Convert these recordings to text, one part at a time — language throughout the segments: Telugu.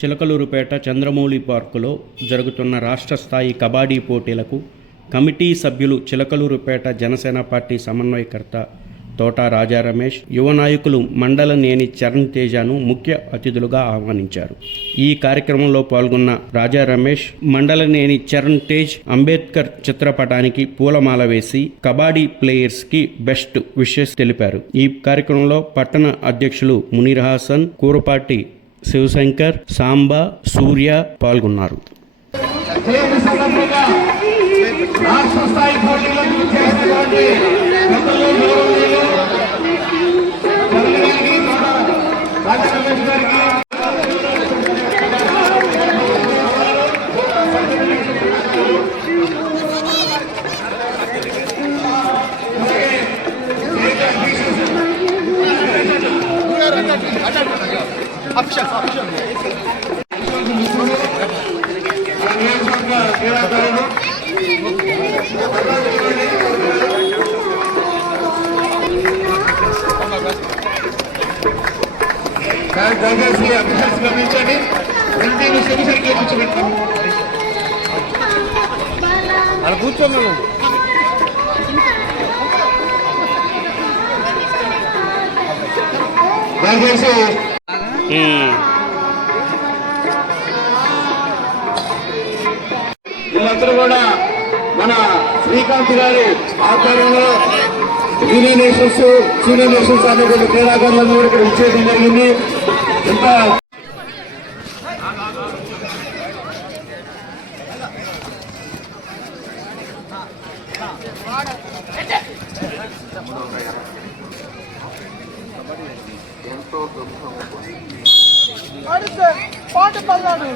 చిలకలూరుపేట చంద్రమౌళి పార్కులో జరుగుతున్న రాష్ట్ర స్థాయి కబడ్డీ పోటీలకు కమిటీ సభ్యులు చిలకలూరుపేట జనసేన పార్టీ సమన్వయకర్త తోట రాజా రమేష్ యువ నాయకులు మండలనేని చరణ్ తేజను ముఖ్య అతిథులుగా ఆహ్వానించారు. ఈ కార్యక్రమంలో పాల్గొన్న రాజా రమేష్ మండలనేని చరణ్ తేజ్ అంబేద్కర్ చిత్రపటానికి పూలమాల వేసి కబడ్డీ ప్లేయర్స్కి బెస్ట్ విషెస్ తెలిపారు. ఈ కార్యక్రమంలో పట్టణ అధ్యక్షులు మునీర్ హాసన్ కూరపాటి శివశంకర్ సాంబా సూర్య పాల్గొన్నారు. రాష్ట్ర స్థాయి పోటీలకు దయచేసి అఫీషియల్స్ గమనించండి అలా కూర్చోమను దయచేసి వీళ్ళందరూ కూడా మన శ్రీకాంత్ గారి ఆధ్వర్యంలో జూనియర్ నేషన్స్ సీనియర్ నేషన్స్ అనేటువంటి క్రీడాకారులను కూడా ఇక్కడ ఇచ్చేయడం జరిగింది. ఇంత పాట పల్లాడు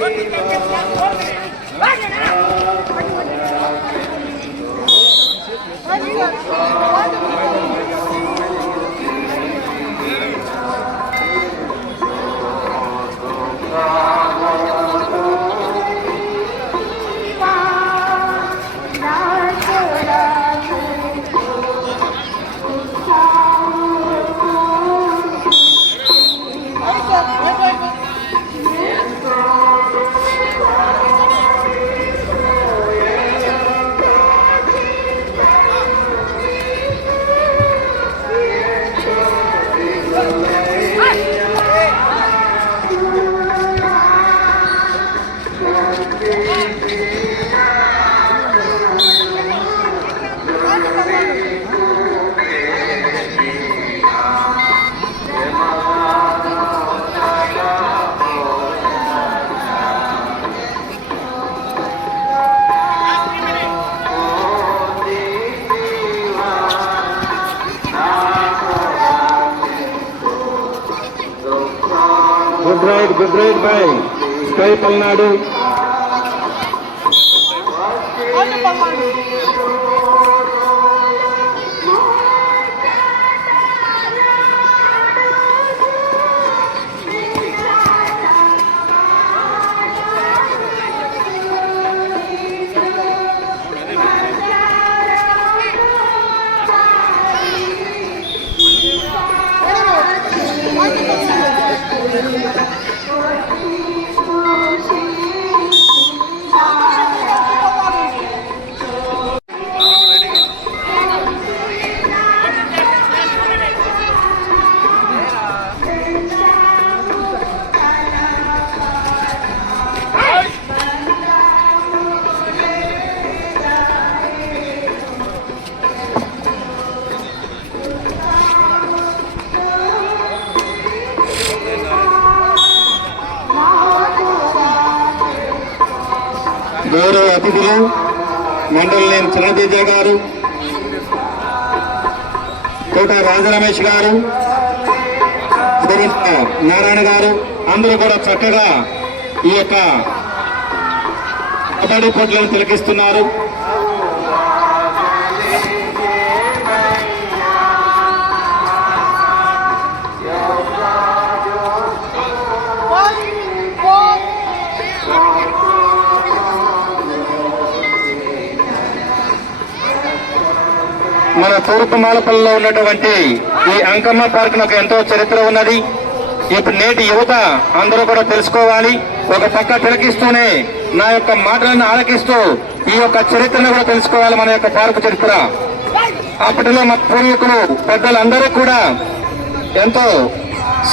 గుడ్ మండలినేని గారు కోట రాజరమేష్ గారు నారాయణ గారు అందరూ కూడా చక్కగా ఈ యొక్క కబడ్డీ పోటీలను తిలకిస్తున్నారు. మన తూర్పు మాలపల్లిలో ఉన్నటువంటి ఈ అంకమ్మ పార్క్ నాకు ఎంతో చరిత్ర ఉన్నది. ఇప్పుడు నేటి యువత అందరూ కూడా తెలుసుకోవాలి. ఒక పక్క తిలకిస్తూనే నా యొక్క మాటలను ఆలకిస్తూ ఈ యొక్క చరిత్రను కూడా తెలుసుకోవాలి మన యొక్క పార్కు చరిత్ర. అప్పటిలో మా పూర్వీకులు పెద్దలందరూ కూడా ఎంతో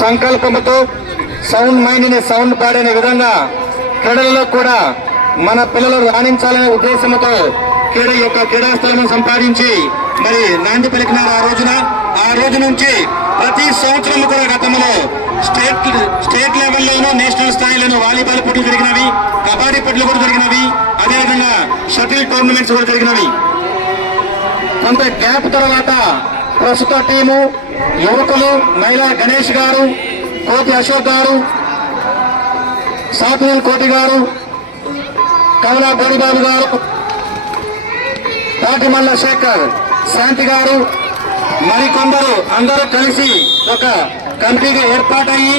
సంకల్పంతో సౌండ్ మైండ్ని సౌండ్ పాడనే విధంగా క్రీడలలో కూడా మన పిల్లలు రాణించాలనే ఉద్దేశంతో క్రీడ యొక్క క్రీడాస్థలం సంపాదించి మరి నాంది పలికినారు ఆ రోజున. ఆ రోజు నుంచి ప్రతి సంవత్సరం కూడా గతంలో స్టేట్ స్టేట్ లెవెల్లోనూ నేషనల్ స్థాయిలోనూ వాలీబాల్ పోటీలు జరిగినవి కబడ్డీ పోటీలు కూడా జరిగినవి అదేవిధంగా షటిల్ టోర్నమెంట్స్ కూడా జరిగినవి. కొంత గ్యాప్ తర్వాత ప్రస్తుత టీము యువకులు మహిళా గణేష్ గారు కోటి అశోక్ గారు సాత్వేల్ కోటి గారు కమలా గోడిబాబు గారు తాటిమల్ల శేఖర్. శాంతి గారు మరికొందరు అందరూ కలిసి ఒక కమిటీగా ఏర్పాటయ్యి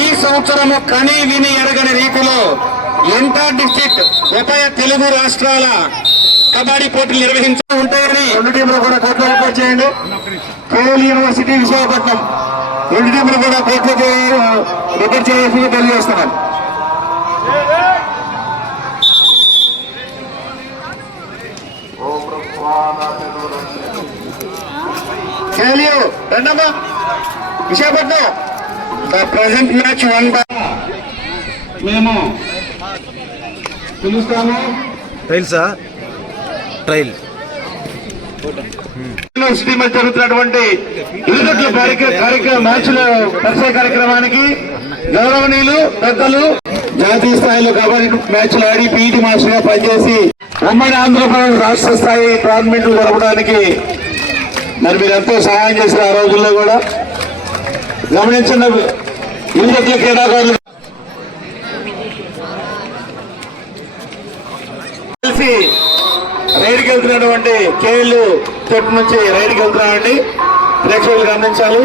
ఈ సంవత్సరము కని విని ఎరగని రీతిలో ఇంటర్ డిస్టిక్ ఉభయ తెలుగు రాష్ట్రాల కబడ్డీ పోటీలు నిర్వహించు ఉంటాయని రెండు టీంలు కూడా కోట్లు రిపోర్ట్ చేయండి. KL university Visakhapatnam. రెండు టీంలు కూడా కోట్లు రిపోర్ట్ చేయాల్సింది తెలియజేస్తున్నాను. రెండమ్మా Visakhapatnam. The present match one by మేము పిలుస్తాము. ట్రైల్సా? ట్రైల్. మధ్య జరుగుతున్నటువంటి ఇరుజట్ల కార్యక్రమ మ్యాచ్ల పరిచయ కార్యక్రమానికి గౌరవనీయులు పెద్దలు జాతీయ స్థాయిలో కబడ్డీ మ్యాచ్లు ఆడి పీఈటీ మాస్టర్గా పనిచేసి ఉమ్మడి ఆంధ్రప్రదేశ్ రాష్ట్ర స్థాయి టోర్నమెంట్లు జరపడానికి మరి మీరు ఎంతో సహాయం చేసిన ఆ రోజుల్లో కూడా. గమనించిన ఇరుజట్ల క్రీడాకారులు కలిసి రైడ్కి వెళ్తున్నటువంటి కేళ్ళు తొట్టు నుంచి రైడ్కి వెళ్తున్నామండి ప్రేక్షకులు గమనించాలి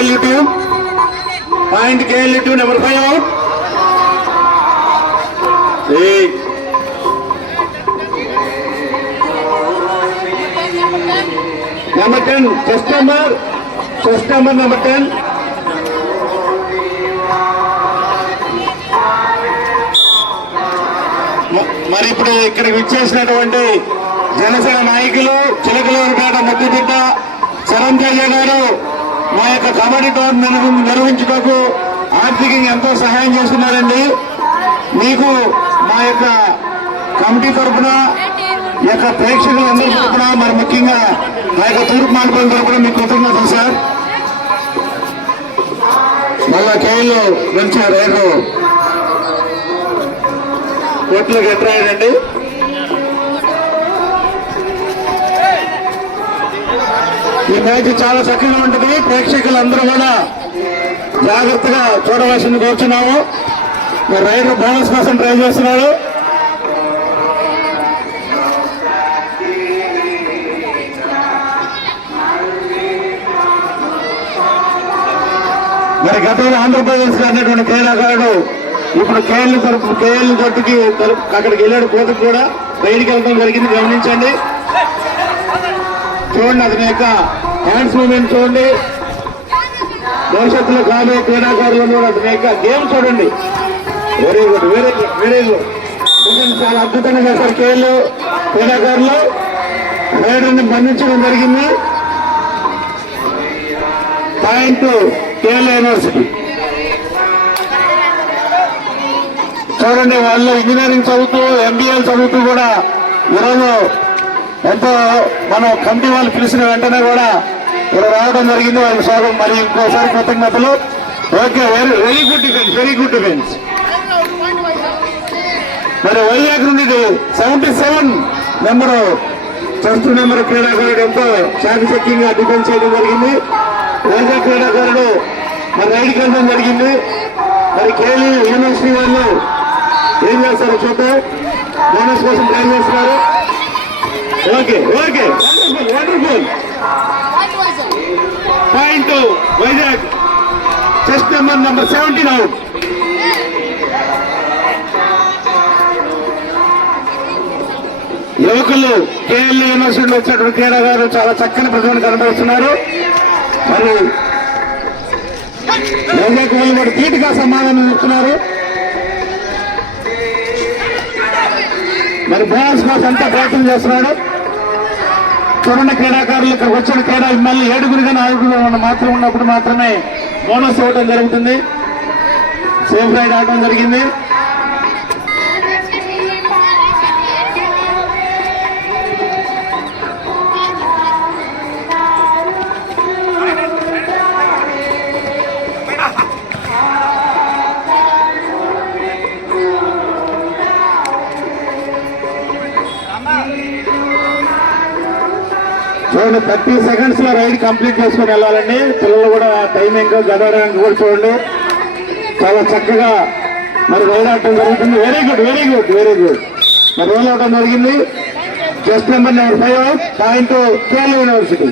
point KL two point KL two number five out Number 10, chest number, chest number. Number 10. మరి ఇప్పుడు ఇక్కడికి విచ్చేసినటువంటి జనసేన నాయకులు చిలకలూరుపేట ముద్దుబిడ్డ సరంతేజ గారు. మా యొక్క కబడ్డీ టోర్నమెంట్ నిర్వహించుటకు ఆర్థికంగా ఎంతో సహాయం చేస్తున్నారండి. మీకు మా యొక్క కమిటీ తరఫున ఈ యొక్క ప్రేక్షకులందరి తరఫున మరి ముఖ్యంగా మా యొక్క తూర్పు మార్పుల తరఫున మీకు కృతజ్ఞతలు సార్. మళ్ళా కేళ్ళు మంచి రేపు కోట్లకు ఎంటర్ అయ్యారండి. ఈ మ్యాచ్ చాలా చక్కగా ఉంటుంది. ప్రేక్షకులందరూ కూడా జాగ్రత్తగా చూడవలసింది కోరుచున్నాము. మరి రైడర్ బోనస్ కోసం ట్రై చేస్తున్నాడు. మరి గతంలో ఆంధ్రప్రదేశ్కి అన్నటువంటి క్రీడాకారుడు ఇప్పుడు కేఎల్ తరపు కేఎల్ జట్టుకి అక్కడికి వెళ్ళాడు కోతకు కూడా. బయటికి వెళ్ళడం జరిగింది గమనించండి. చూడండి అతని యొక్క హ్యాండ్స్ మూమెంట్ చూడండి. భవిష్యత్తులో కాదు క్రీడాకారులు కూడా అతని యొక్క గేమ్ చూడండి. Very good very good very good చాలా అద్భుతంగా చేశారు కేళ్ళు క్రీడాకారులు. రైడర్ని బంధించడం జరిగింది. పాయింట్ కేరళ యూనివర్సిటీ చూడండి వాళ్ళు ఇంజనీరింగ్ చదువుతూ ఎంబీఏ చదువుతూ కూడా ఈరోజు ఎంతో మనం కమిటీ వాళ్ళు పిలిచిన వెంటనే కూడా ఇక్కడ రావడం జరిగింది. వాళ్ళ స్వాగతం. మరి ఇంకోసారి కృతజ్ఞతలు. Okay very very good defence very good defence. మరి వైజాగ్ నుండి seventy seven number first number క్రీడాకారుడు ఎంతో చాకచక్యంగా డిఫెన్స్ చేయడం జరిగింది. వైజాగ్ క్రీడాకారుడు మరి రైడ్కి వెళ్ళడం జరిగింది. మరి కేలీ యూనివర్సిటీ వాళ్ళు ఏం చేస్తారో చూద్దాం. బోనస్ కోసం ట్రై చేస్తున్నారు. Okay okay. Wonderful wonderful point Vizag chest number number seventeen out యువకులు కేఎల్ యూనివర్సిటీలో వచ్చినటువంటి క్రీడాకారులు చాలా చక్కని ప్రతిభను కనబరుస్తున్నారు. మరి వైజాగ్ వాళ్ళు కూడా తీటుగా సమాధానం ఇస్తున్నారు మరి బోనస్ కోసం అంతా ప్రయత్నం చేస్తున్నాడు. చూడండి క్రీడాకారులు ఇక్కడ వచ్చిన క్రీడా మళ్ళీ ఏడుగురుగా నాలుగురు మాత్రం ఉన్నప్పుడు మాత్రమే బోనస్ ఇవ్వడం జరుగుతుంది. సేఫ్ రైడ్ ఆడటం జరిగింది. ఆయన థర్టీ సెకండ్స్లో రైడ్ కంప్లీట్ చేసుకుని వెళ్ళాలండి. పిల్లలు కూడా టైమింగ్ గడవడానికి కూడా చూడండి. చాలా చక్కగా మరి రైడ్ జరుగుతుంది. Very good very good very good మరి రోల్ అవడం జరిగింది. Just number number five point Kerala university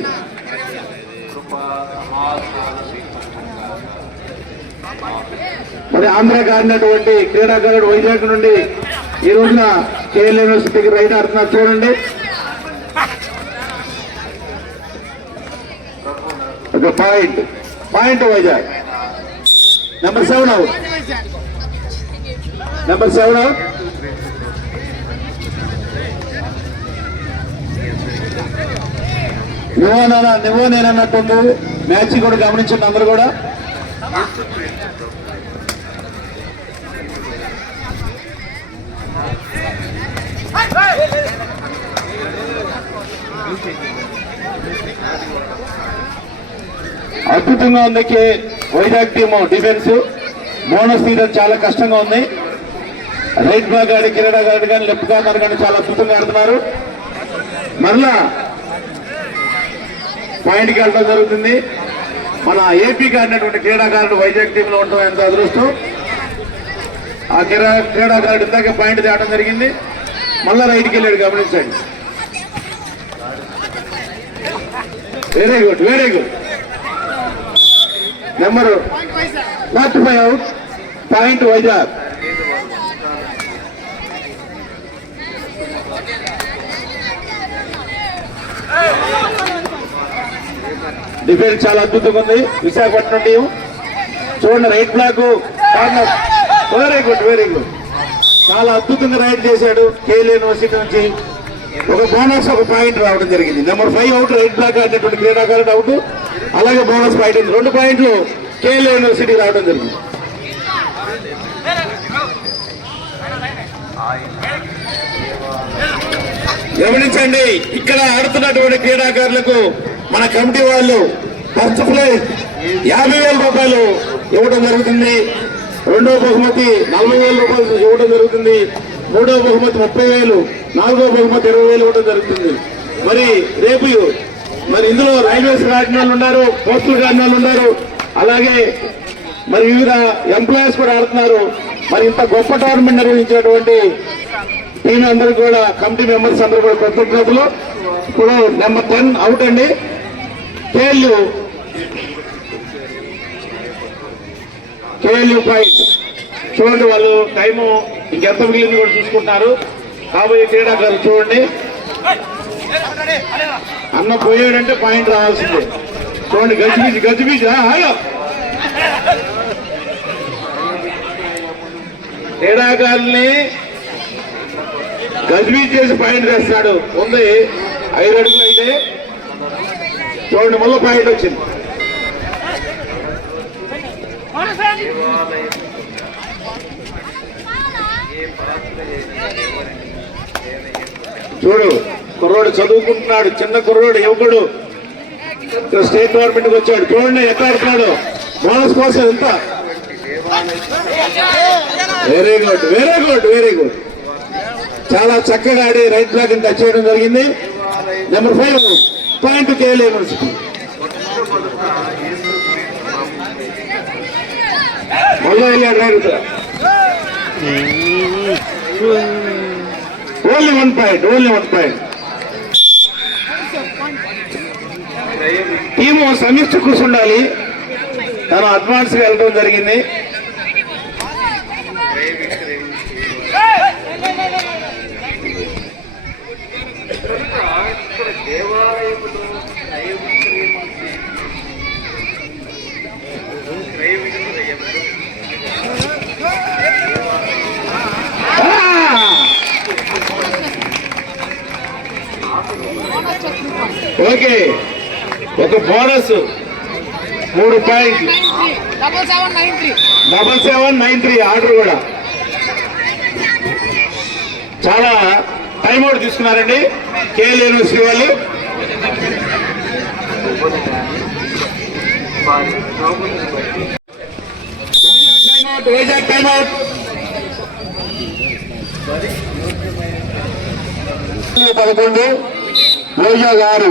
మరి ఆంధ్రాకి ఆడినటువంటి క్రీడాకారుడు వైజాగ్ నుండి ఈ రోజున కేఎల్ యూనివర్సిటీకి రైడ్ ఆడుతున్నారు. చూడండి. ఒక point point Vizag number seven out number seven out నువ్వు నాన్న నువ్వు నేనన్నట్టుంది. మ్యాచ్ కూడా గమనించండి అందరు కూడా. అద్భుతంగా ఉంది కే వైజాగ్ టీము డిఫెన్స్. బోనస్ తీయడం చాలా కష్టంగా ఉంది. రైట్ బ్యాక్ గాడి కిరీడా గాడి కానీ లెఫ్ట్ కార్నర్ కానీ చాలా అద్భుతంగా ఆడుతున్నారు. మరలా పాయింట్కి వెళ్ళడం జరుగుతుంది. మన ఏపీకి ఆడినటువంటి క్రీడాకారుడు వైజాగ్ టీంలో ఉండటం ఎంత అదృష్టం. ఆ క్రీడా క్రీడాకారుడు ఇందాక పాయింట్ తేవడం జరిగింది. మళ్ళా రైట్కి వెళ్ళాడు గమనించండి. Very good very good number not five out point Vizag defence చాలా అద్భుతంగా ఉంది. విశాఖపట్నం టీం. చూడండి right block corner. Very good very good చాలా అద్భుతంగా రైడ్ చేశాడు కేఎల్ యూనివర్సిటీ నుంచి. ఒక బోనస్ ఒక పాయింట్ రావడం జరిగింది. Number five out right block ఆడినటువంటి క్రీడాకారుడు అవుట్. అలాగే బోనస్ పాయింట్ రెండు పాయింట్లు కేఎల్ యూనివర్సిటీ రావడం జరిగింది. గమనించండి ఇక్కడ ఆడుతున్నటువంటి క్రీడాకారులకు మన కమిటీ వాళ్ళు ఫస్ట్ ప్రైజ్ యాభై వేల రూపాయలు ఇవ్వడం జరుగుతుంది. రెండో బహుమతి నలభై వేల రూపాయలు ఇవ్వడం జరుగుతుంది. మూడో బహుమతి ముప్పై వేలు నాలుగో బహుమతి ఇరవై వేలు ఇవ్వడం జరుగుతుంది. మరి రేపు మరి ఇందులో రైల్వేస్ ఆడిన వాళ్ళు ఉన్నారు పోస్టల్ ఆడిన వాళ్ళు ఉన్నారు. అలాగే మరి వివిధ ఎంప్లాయీస్ కూడా ఆడుతున్నారు. మరి ఇంత గొప్ప టోర్నమెంట్ నిర్వహించినటువంటి టీం అందరూ కూడా కమిటీ మెంబర్స్ అందరూ కూడా కృతజ్ఞతలు. ఇప్పుడు నెంబర్ టెన్ అవుట్ అండి. కేఎల్యు. కేఎల్యు పాయింట్ చూడండి వాళ్ళు టైము ఇంకెంత మిగిలింది కూడా చూసుకుంటున్నారు. కాబోయే క్రీడాకారులు చూడండి. అన్న పోయాడంటే పాయింట్ రావాల్సిందే. చూడండి గజిబిజి గజిబిజి హలో క్రీడాకారుల్ని గజ్బీజ్ చేసి పాయింట్ వేస్తాడు ఉంది. ఐదు అడుగులు అయితే. చూడండి మళ్ళీ పాయింట్ వచ్చింది. చూడు. కుర్రోడు చదువుకుంటున్నాడు చిన్న కుర్రోడు యువకుడు. స్టేట్ గవర్నమెంట్ వచ్చాడు. చూడండి ఎట్లా బోనస్ కోసం ఎంత? Very good very good very good చాలా చక్కగా ఆడి రైట్ బ్లాక్ టచ్ చేయడం జరిగింది. Number five point KL university మళ్ళీ వెళ్ళాడు right. Only one point only one point team సమిష్టి కూర్చుండాలి. తను అడ్వాన్స్గా వెళ్ళడం జరిగింది ఓకే ఒక బోనస్ మూడు పాయింట్లు double seven nine three order కూడా. చాలా టైం అవుట్ తీసుకున్నారండి. కేఎల్ యూనివర్సిటీ వాళ్ళు. వైజాగ్ టైం అవుట్ పదకొండు. వైజాగ్ ఆరు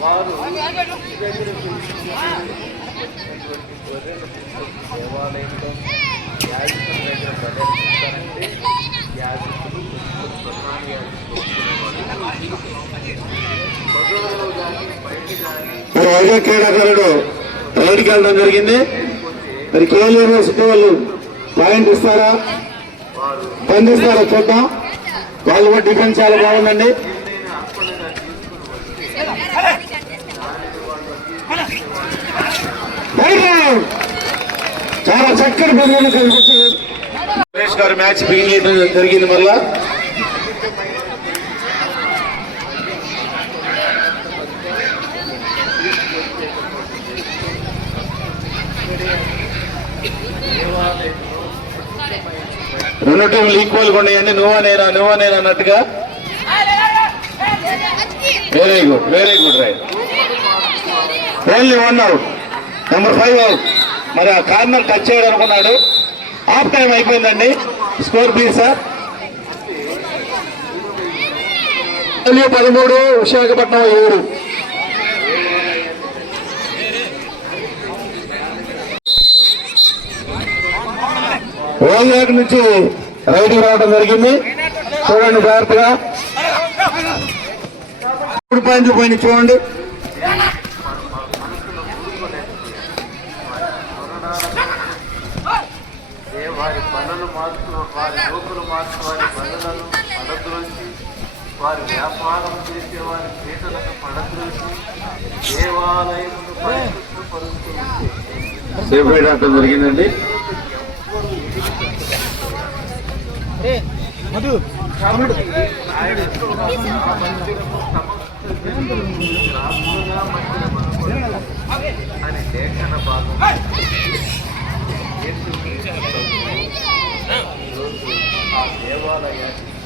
వైజాగ్ ఆ, సోమశేఖర్ మరి వైజాగ్ క్రీడాకారుడు రైడ్కి వెళ్ళడం జరిగింది. మరి కేఎల్ఏ వాళ్ళు పాయింట్ ఇస్తారా? బంధిస్తారా చూద్దాం. వాళ్ళు కూడా డిఫెన్స్ చాలా బాగుందండి రైట్. చాలా చక్కటి బదులు కనిపిస్తుంది సురేష్ గారు మ్యాచ్ బిగిన్ జరిగింది మళ్ళా రెండు టీంలు ఈక్వల్గా ఉన్నాయండి. నువ్వా నేనా నువ్వా నేనా అన్నట్టుగా. Very good very good right only one out number five మరి ఆ కార్నర్ టచ్ చేయడం అనుకున్నాడు. హాఫ్ టైం అయిపోయిందండి. స్కోర్ ప్లీజ్ సార్ పదమూడు విశాఖపట్నం ఏడు. వైజాగ్ నుంచి రైడింగ్ రావడం జరిగింది. చూడండి జాగ్రత్తగా. మూడు పాయింట్లు పోయిన చూడండి ఏ వారి పనులు మార్చు వారి యువకులు మార్చు వారి పనులను పడద్రోసి వారి వ్యాపారం చేసే వారి పీటలను పడద్రోసి దేవాలయమును సేఫ్ రైడ్ ఆడటం జరిగిందండి అని లేఖన భాగం ఆ దేవాలయాన్ని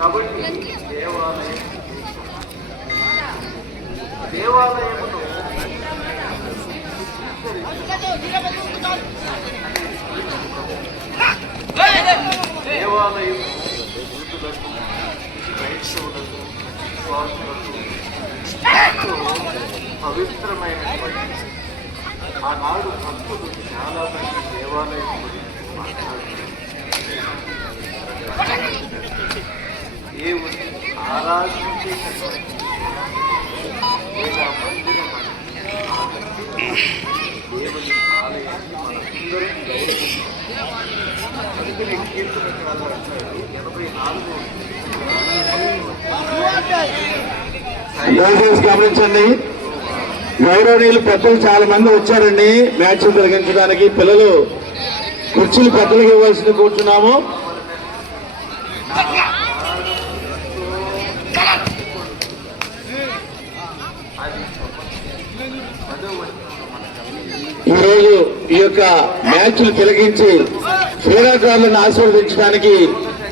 కాబట్టి దేవాలయం దేవాలయమును దేవాలయం యూదులకు క్రైస్తవులకు విశ్వాసులకు పవిత్రమైనటువంటి ఆనాడు భక్తులు చాలా మంది దేవాలయం గురించి మాట్లాడుతారు ఏ ఆరాధించేటటువంటి లేదా దేవుని ఆలయాన్ని మనందరం ఎనభై నాలుగు దయచేసి గమనించండి. గౌరవనీయులు పెద్దలు చాలా మంది వచ్చారండి. మ్యాచ్ తొలగించడానికి పిల్లలు కుర్చీలు పెద్దలకు ఇవ్వాల్సింది కూర్చున్నాము. ఈరోజు ఈ యొక్క మ్యాచ్లు తిలగించి క్రీడాకారులను ఆశీర్వదించడానికి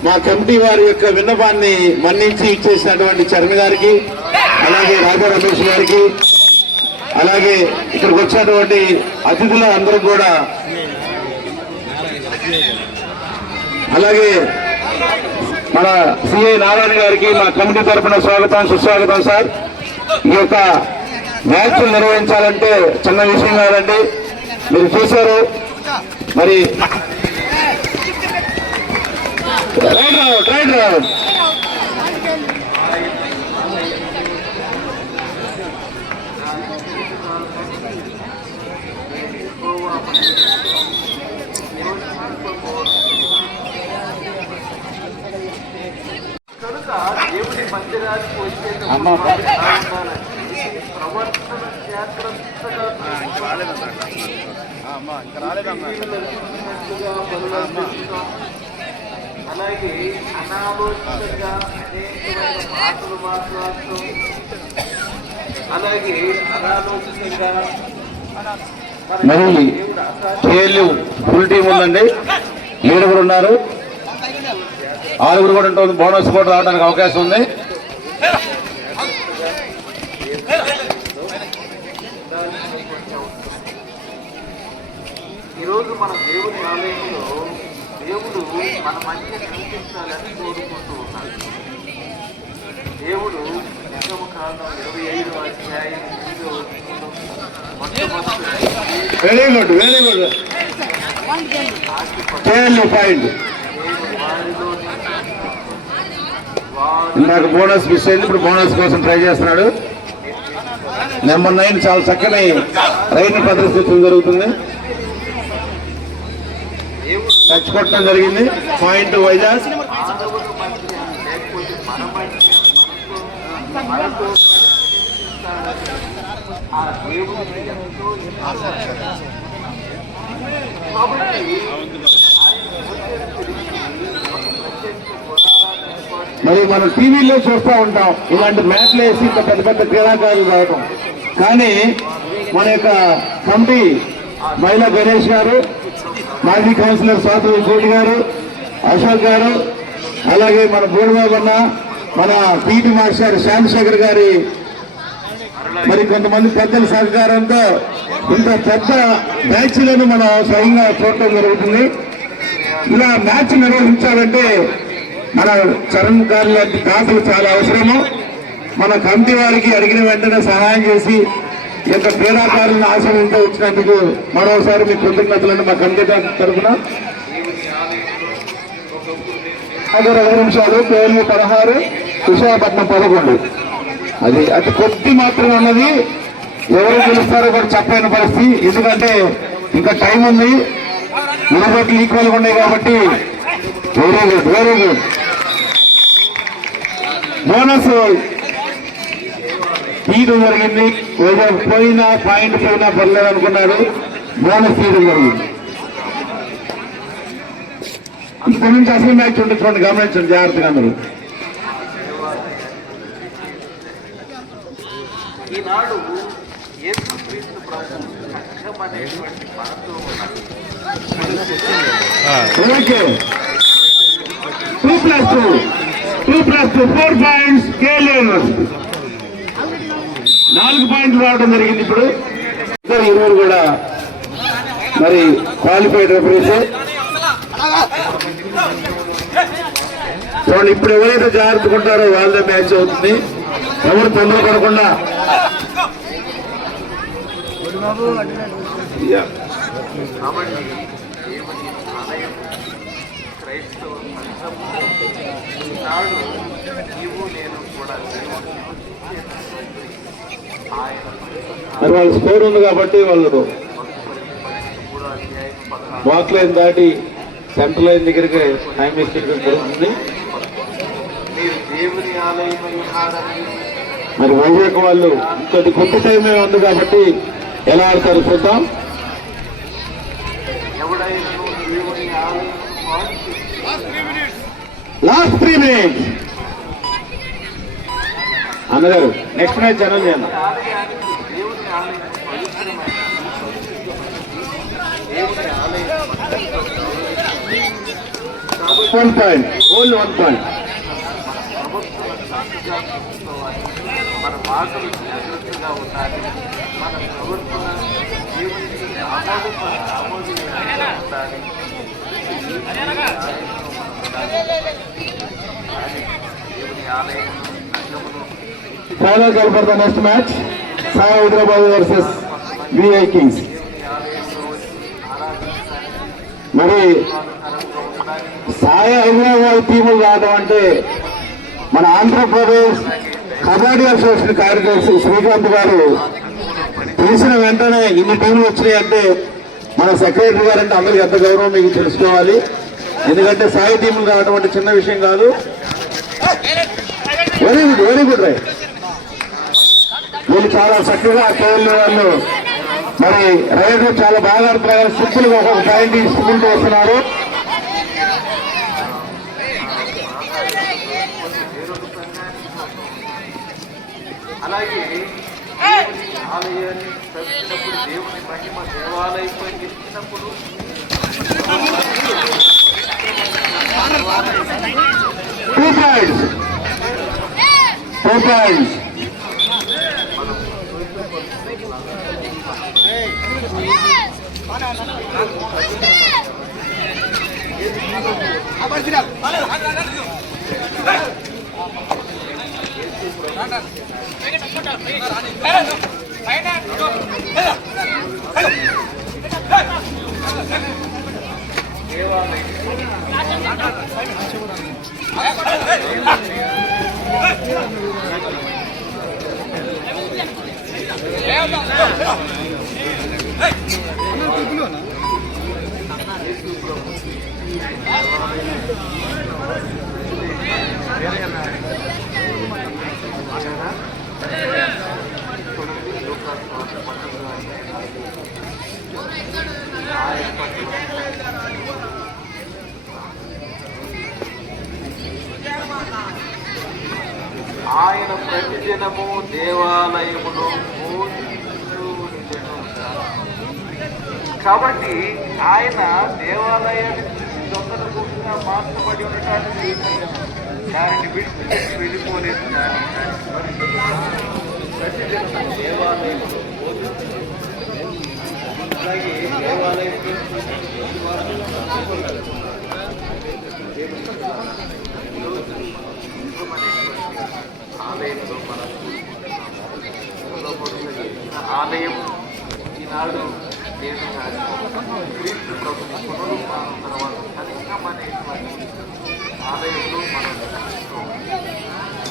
మా కమిటీ వారి యొక్క విన్నపాన్ని మన్నించి ఇచ్చేసినటువంటి చరణ్ గారికి అలాగే రాజా రమేష్ గారికి అలాగే ఇక్కడికి వచ్చినటువంటి అతిథుల అందరూ కూడా అలాగే మన సిఐ నారాయణ గారికి మా కమిటీ తరఫున స్వాగతం సుస్వాగతం సార్. ఈ యొక్క మ్యాచ్ నిర్వహించాలంటే చిన్న విషయం కాదండి. మీరు చూశారు. మరి రైట్ రావు రైట్ రావు కనుక దేవుని మందిరానికి వచ్చే అమ్మ ప్రవర్తన జాగ్రత్తగా తెలిసినట్లుగా పరివర్తిస్తాం. అలాగే మాటలు అలాగే అనాలోచితంగా మరి కేఎల్యు ఫుల్ టీం ఉందండి. ఏడుగురు ఉన్నారు. ఆరుగురు కూడా ఉంటుంది బోనస్ కూడా రావడానికి అవకాశం ఉంది ఈరోజు మన దేవుని ఆలయంలో దేవుడు మన మధ్య కనిపించాలని కోరుకుంటూ ఉన్నాడు. దేవుడు నిజము కాలం ఇరవై ఐదు అధ్యాయం very good very good KLU point ఇందాక బోనస్ మిస్ అయింది ఇప్పుడు బోనస్ కోసం ట్రై చేస్తున్నాడు. నెంబర్ నైన్ చాలా చక్కని రైతు ప్రదర్శించడం జరుగుతుంది టచ్ కొట్టడం జరిగింది పాయింట్ వైజాగ్ మానవుల మధ్య లేకపోతే మన మధ్య మనతో మనతో ఆ దేవుడికి ఎంతో ఇష్టం. కాబట్టి ఆయన వచ్చేది తెలిసి ఒక జరిగింది. పాయింట్ వైజాగ్. మరి మనం టీవీలో చూస్తూ ఉంటాం. ఇలాంటి మ్యాచ్లు వేసి ఇంత పెద్ద పెద్ద క్రీడాకారులు రావటం. కానీ మన యొక్క కమిటీ మహిళా గణేష్ గారు మాజీ కౌన్సిలర్ స్వాతి కోటి గారు అశోక్ గారు అలాగే మన బోడిబాబన్న మన పీటీ మాస్టర్ శ్యామశేఖర్ గారి మరి కొంతమంది పెద్దల సహకారంతో ఇంత పెద్ద మ్యాచ్లను మనం స్వయంగా చూడటం జరుగుతుంది. ఇలా మ్యాచ్ నిర్వహించాలంటే మన చరణ్ గారి లాంటి దాతలు చాలా అవసరము. మన కమిటీ వారికి అడిగిన వెంటనే సహాయం చేసి ఈ యొక్క క్రీడాకారులను ఆశ్రమంతో వచ్చినందుకు మరోసారి మీ కృతజ్ఞతలను మా కమిటీ తరఫున ఇరవై రెండు నిమిషాలు పేర్లు పదహారు విశాఖపట్నం పదకొండు. అది అతి కొద్ది మాత్రమే ఉన్నది. ఎవరు గెలుస్తారో కూడా చెప్పలేని పరిస్థితి. ఎందుకంటే ఇంకా టైం ఉంది. ఇరవై ఈక్వల్గా ఉన్నాయి కాబట్టి very good very good bonus తీయడం జరిగింది. ఏదో పోయినా పాయింట్ పోయినా పర్లేదు అనుకున్నాడు బోనస్ తీయడం జరిగింది. ఇక్కడ నుంచి అసలు మ్యాచ్ ఉంటుంది చూడండి గమనించండి జాగ్రత్తగా అందరూ. ఈనాడు యేసు క్రీస్తు ప్రభు సంఘం అనేటువంటి మనతో ఉన్నాడు okay two plus two two plus two four points కేలేను నాలుగు పాయింట్లు రావడం జరిగింది ఇప్పుడు. ఇరువురు కూడా మరి క్వాలిఫైడ్ రెఫరీస్ చూడండి ఇప్పుడు ఎవరైతే జాగ్రత్తకుంటారో వాళ్ళే మ్యాచ్ అవుతుంది. ఎవరు తొందర పడకుండా క్రైస్తవ నీవు నేను కూడా దేవుని నివసించేటటువంటి ఆయన పరిశుద్ధ మరి వాళ్ళ స్కోర్ ఉంది కాబట్టి వాళ్ళు మూడో వాక్ లైన్ దాటి సెంటర్ లైన్ దగ్గరికి టైం మిస్టేక్ జరుగుతుంది. మరి వైజాగ్ వాళ్ళు కొద్ది కొత్త టైమే ఉంది కాబట్టి ఎలా ఆడతారు చూద్దాం. లాస్ట్ త్రీ మినిట్స్ అన్నగారు నెక్స్ట్ మ్యాచ్ జనం పాయింట్ వన్ పాయింట్ ఆలయం final call for the next match Sai Hyderabad versus VI Kings మరి సాయి హైదరాబాద్ టీములు రావడం అంటే మన ఆంధ్రప్రదేశ్ కబడ్డీ అసోసియేషన్ కార్యదర్శి శ్రీకాంత్ గారు తెలిసిన వెంటనే ఇన్ని టీములు వచ్చినాయి అంటే మన సెక్రటరీ గారు అంటే అందరికి ఎంత గౌరవం మీకు తెలుసుకోవాలి. ఎందుకంటే సాయి టీములు రావడం అంటే చిన్న విషయం కాదు. Very good very good right వీళ్ళు చాలా చక్కగా కేవలం వాళ్ళు మరి రైతు చాలా బాగా ఆడుతున్నారు సింపుల్గా ఒక పాయింట్ తీసుకుంటూ వస్తున్నారు అలాగే ఆలయాన్ని దేవుని మహిమ దేవాలయంపై ఎత్తినప్పుడు టూ పాయింట్స్ టూ పాయింట్స్ ఆయన ప్రతిదినము దేవాలయములో కాబట్టి ఆయన దేవాలయానికి బాధపడి మార్చబడి దానిని విడిచి వెళ్ళిపోలేదు. కానీ అలాగే దేవాలయం ఆలయంలో మనం ఆలయం ఈనాడు నేను క్రీస్తు పునరుద్ధానం తర్వాత ఆలయంలో మనం దర్శిస్తాం.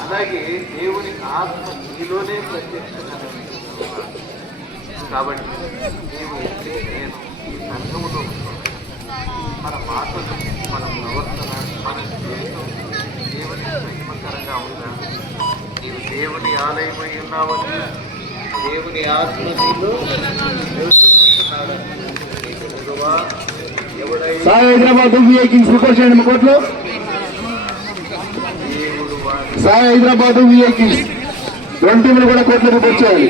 అలాగే దేవుని ఆత్మ నీలోనే ప్రత్యక్షంగా కాబట్టి మేము నేను ఈ సంఘములో మన మాటలు మన ప్రవర్తన మన జీవితం దేవుని మహిమకరంగా ఉందా నీవు దేవుని ఆలయమై ఉన్నావని దేవుని ఆత్మ నీలో నివసిస్తున్నాడు. నీకు గురువా Sai Hyderabad VI Kings report చేయండి మా కోర్టులో సాయి హైదరాబాద్ విఐకింగ్స్ రెండు టీములు కూడా కోర్టులో రిపోర్ట్ చేయాలి